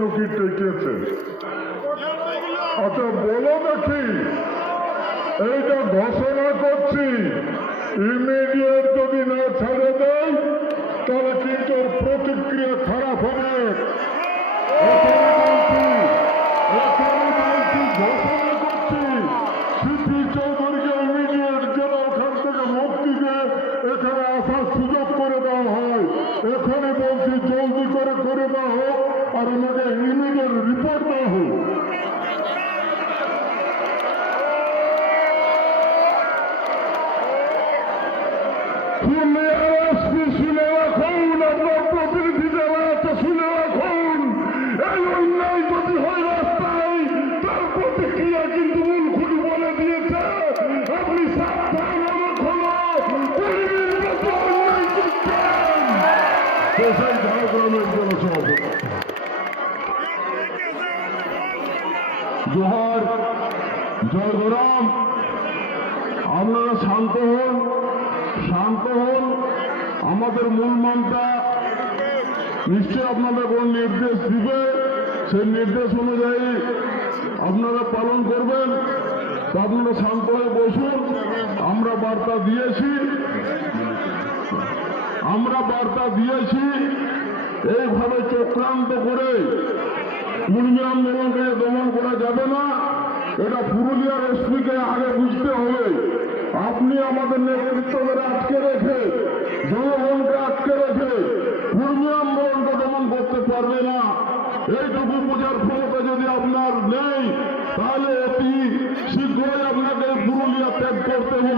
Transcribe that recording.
নকির টেকিয়েছেন আচ্ছা বলো নাকি এইটা ঘোষণা করছি। ইমিডিয়েট যদি না ছেড়ে দেয়, তাহলে কিন্তু প্রতিক্রিয়া খারাপ হবে। এখানে আসার সুযোগ করে দেওয়া হয়। এখানে বলছি, জলদি করে করে দেওয়া হয় আর ওনাকে ইমিডিয়েট রিপোর্ট দেওয়া হোক। শুনে এসপি শুনে রাখুন আপনার প্রতিনিধি যারা আছে শুনে রাখুন এই অন্যায় যদি হয় রাস্তায় তার প্রতিক্রিয়া কিন্তু মূল খুঁটি বলে দিয়েছে। আপনি সাবধান রাখুন পরিবেশ অন্যায় করছেন ঝাড়গ্রামের জনসভাপতি জোহার, জয় গরাম। আপনারা শান্ত হন শান্ত হন। আমাদের মূল মানটা নিশ্চয় আপনাদের কোন নির্দেশ দিবে? সেই নির্দেশ অনুযায়ী আপনারা পালন করবেন। আপনারা শান্ত হয়ে বসুন। আমরা বার্তা দিয়েছি। আমরা বার্তা দিয়েছি। এইভাবে চক্রান্ত করে কুর্মী আন্দোলনকে দমন করা যাবে না। এটা পুরুলিয়ার এসপিকে আগে বুঝতে হবে। আপনি আমাদের নেতৃত্ব ধরে আটকে রেখে, জনগণকে আটকে রেখে কুর্মী আন্দোলনকে দমন করতে পারবে না। এইটুকু বোঝার ক্ষমতা যদি আপনার নেই, তাহলে অতি শীঘ্রই আপনাকে পুরুলিয়া ত্যাগ করতে হবে।